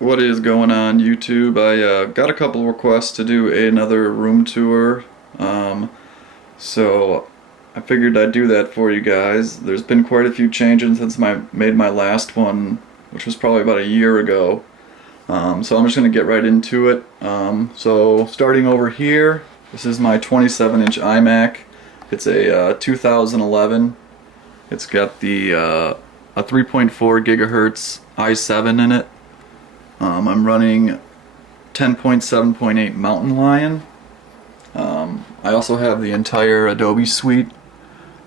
What is going on YouTube? I got a couple requests to do another room tour, so I figured I'd do that for you guys. There's been quite a few changes since I made my last one, which was probably about a year ago. So I'm just going to get right into it. So starting over here, this is my 27-inch iMac. It's a 2011. It's got the a 3.4 gigahertz i7 in it. I'm running 10.7.8 Mountain Lion. I also have the entire Adobe suite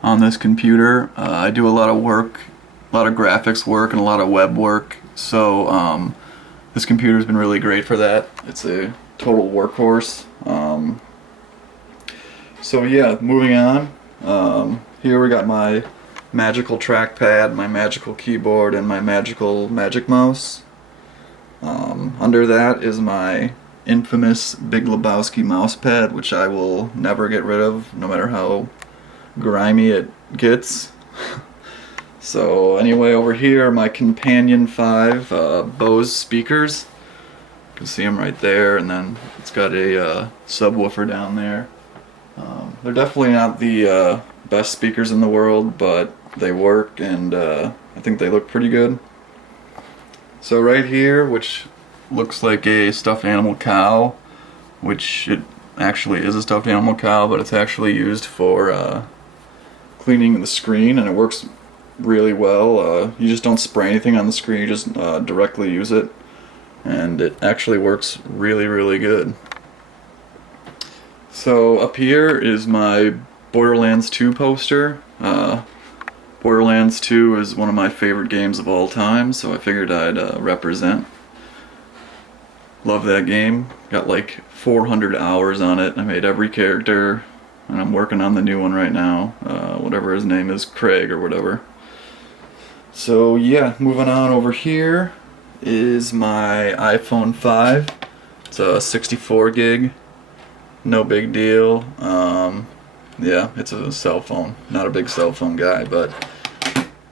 on this computer. I do a lot of work, a lot of graphics work, and a lot of web work. So this computer's been really great for that. It's a total workhorse. So yeah, moving on. Here we got my magical trackpad, my magical keyboard, and my magical magic mouse. Under that is my infamous Big Lebowski mousepad, which I will never get rid of, no matter how grimy it gets. So anyway, over here, my Companion 5 Bose speakers. You can see them right there, and then it's got a subwoofer down there. They're definitely not the best speakers in the world, but they work, and I think they look pretty good. So right here, which looks like a stuffed animal cow, which it actually is a stuffed animal cow, but it's actually used for cleaning the screen, and it works really well. You just don't spray anything on the screen, you just directly use it, and it actually works really, really good. So up here is my Borderlands 2 poster. Borderlands 2 is one of my favorite games of all time, so I figured I'd represent. Love that game. Got like 400 hours on it. I made every character, and I'm working on the new one right now. Whatever his name is, Craig or whatever. So yeah, moving on over here is my iPhone 5. It's a 64 gig. No big deal. Yeah, it's a cell phone. Not a big cell phone guy, but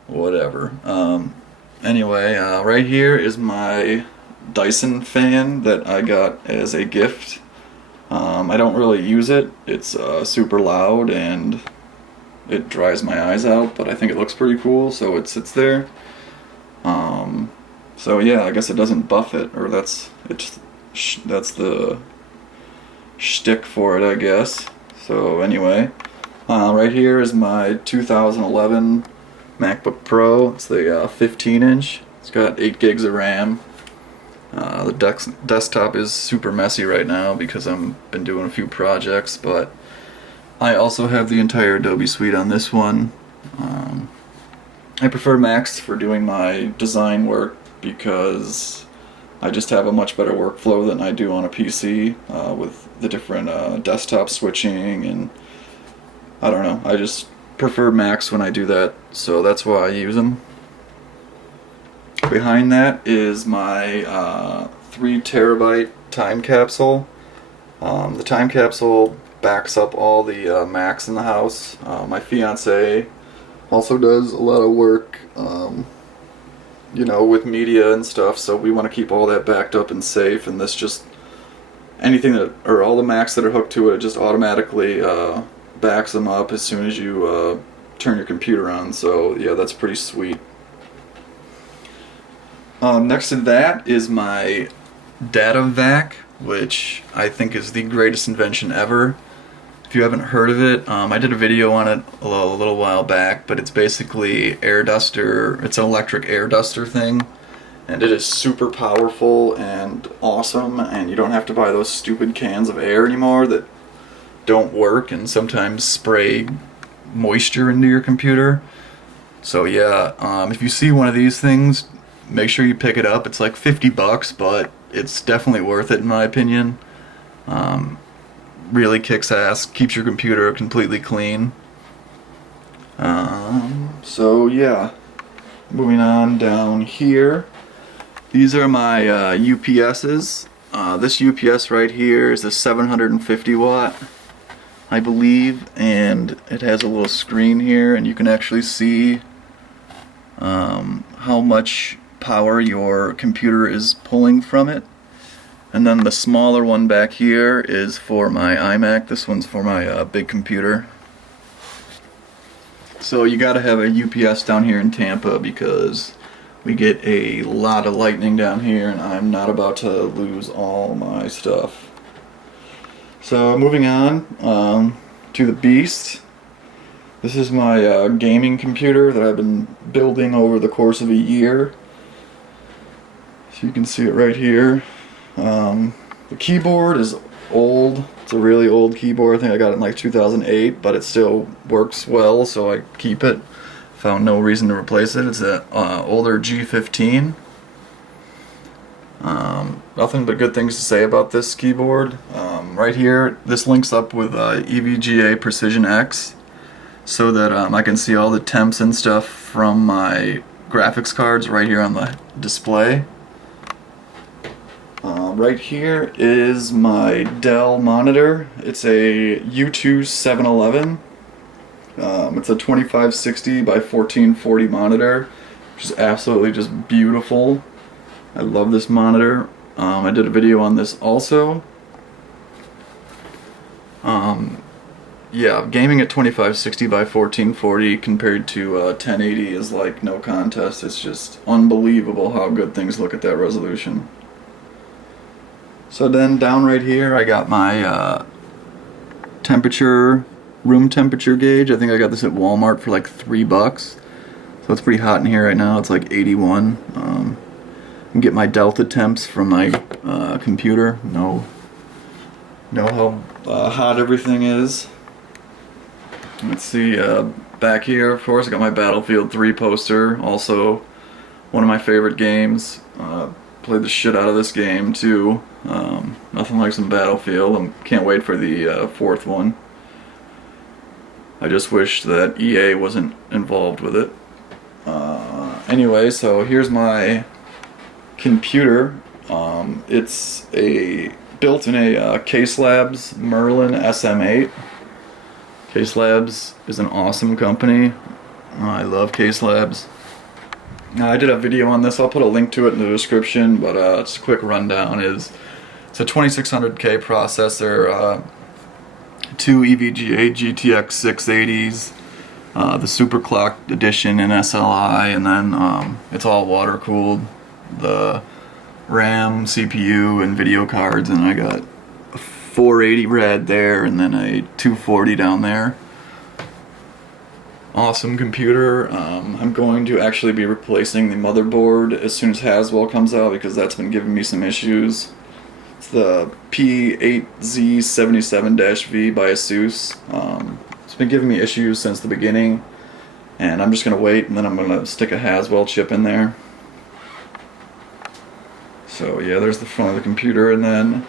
whatever. Anyway, right here is my Dyson fan that I got as a gift. I don't really use it. It's super loud and it dries my eyes out, but I think it looks pretty cool, so it sits there. So yeah, I guess it doesn't buff it, or that's the shtick for it, I guess. So anyway, right here is my 2011 MacBook Pro. It's the 15-inch. It's got 8 gigs of RAM. The desktop is super messy right now because I've been doing a few projects, but I also have the entire Adobe suite on this one. I prefer Macs for doing my design work because I just have a much better workflow than I do on a PC with the different desktop switching, and I don't know, I just prefer Macs when I do that, so that's why I use them. Behind that is my 3 terabyte time capsule. The time capsule backs up all the Macs in the house. My fiance also does a lot of work you know, with media and stuff, so we want to keep all that backed up and safe, and this just, anything that, or all the Macs that are hooked to it, just automatically backs them up as soon as you turn your computer on, so yeah, that's pretty sweet. Next to that is my Dadon Vac, which I think is the greatest invention ever. If you haven't heard of it, I did a video on it a little while back, but it's basically air duster. It's an electric air duster thing, and it is super powerful and awesome, and you don't have to buy those stupid cans of air anymore that don't work and sometimes spray moisture into your computer. So yeah, if you see one of these things, make sure you pick it up. It's like $50, but it's definitely worth it in my opinion. Really kicks ass, keeps your computer completely clean. So yeah, moving on down here. These are my UPSs. This UPS right here is a 750 watt, I believe, and it has a little screen here, and you can actually see how much power your computer is pulling from it. And then the smaller one back here is for my iMac. This one's for my big computer. So you gotta have a UPS down here in Tampa because we get a lot of lightning down here and I'm not about to lose all my stuff. So moving on to the beast. This is my gaming computer that I've been building over the course of a year. So you can see it right here. The keyboard is old. It's a really old keyboard. I think I got it in like 2008, but it still works well, so I keep it. Found no reason to replace it. It's an older G15. Nothing but good things to say about this keyboard. Right here, this links up with EVGA Precision X, so that I can see all the temps and stuff from my graphics cards right here on the display. Right here is my Dell monitor. It's a U2 711. It's a 2560 by 1440 monitor, which is absolutely just beautiful. I love this monitor. I did a video on this also. Yeah, gaming at 2560 by 1440 compared to 1080 is like no contest. It's just unbelievable how good things look at that resolution. So then down right here I got my room temperature gauge. I think I got this at Walmart for like $3. So it's pretty hot in here right now. It's like 81. I can get my delta temps from my computer. Know how hot everything is. Let's see, back here of course I got my Battlefield 3 poster, also one of my favorite games. Played the shit out of this game too. Nothing like some Battlefield. I can't wait for the fourth one. I just wish that EA wasn't involved with it. Anyway, so here's my computer. It's built in a Case Labs Merlin SM8. Case Labs is an awesome company. I love Case Labs. I did a video on this. I'll put a link to it in the description, but just a quick rundown is it's a 2600K processor, two EVGA GTX 680s, the super clocked edition in SLI, and then it's all water cooled. The RAM, CPU, and video cards, and I got a 480 rad there, and then a 240 down there. Awesome computer. I'm going to actually be replacing the motherboard as soon as Haswell comes out because that's been giving me some issues. It's the P8Z77-V by Asus. It's been giving me issues since the beginning, and I'm just going to wait, and then I'm going to stick a Haswell chip in there. So yeah, there's the front of the computer, and then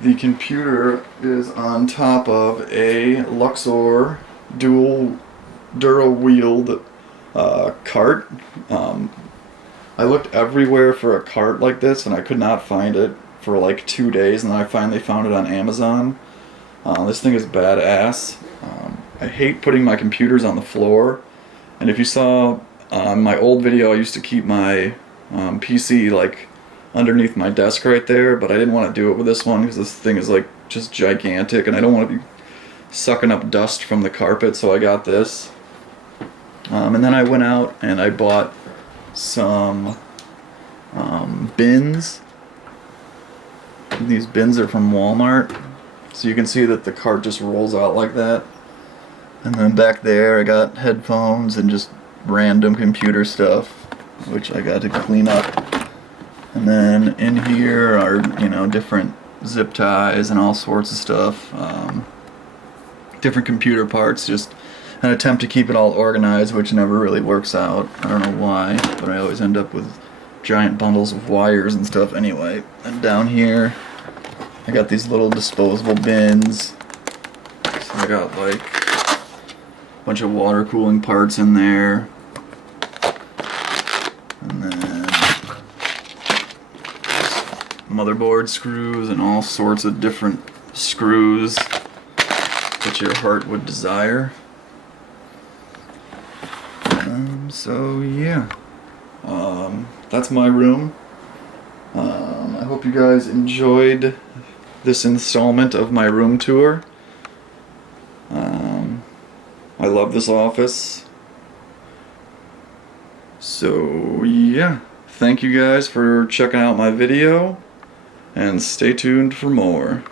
the computer is on top of a Luxor dual wheeled cart. I looked everywhere for a cart like this and I could not find it for like 2 days, and then I finally found it on Amazon. This thing is badass. I hate putting my computers on the floor, and if you saw my old video, I used to keep my PC like underneath my desk right there, but I didn't want to do it with this one because this thing is like just gigantic and I don't want to be sucking up dust from the carpet, so I got this. And then I went out and I bought some bins. These bins are from Walmart, so you can see that the cart just rolls out like that. And then back there I got headphones and just random computer stuff, which I got to clean up. And then in here are, you know, different zip ties and all sorts of stuff. Different computer parts, just an attempt to keep it all organized, which never really works out. I don't know why, but I always end up with giant bundles of wires and stuff anyway. And down here I got these little disposable bins. So I got like a bunch of water cooling parts in there. And then motherboard screws and all sorts of different screws that your heart would desire. So yeah, That's my room. I hope you guys enjoyed this installment of my room tour. I love this office. So yeah, thank you guys for checking out my video, and stay tuned for more.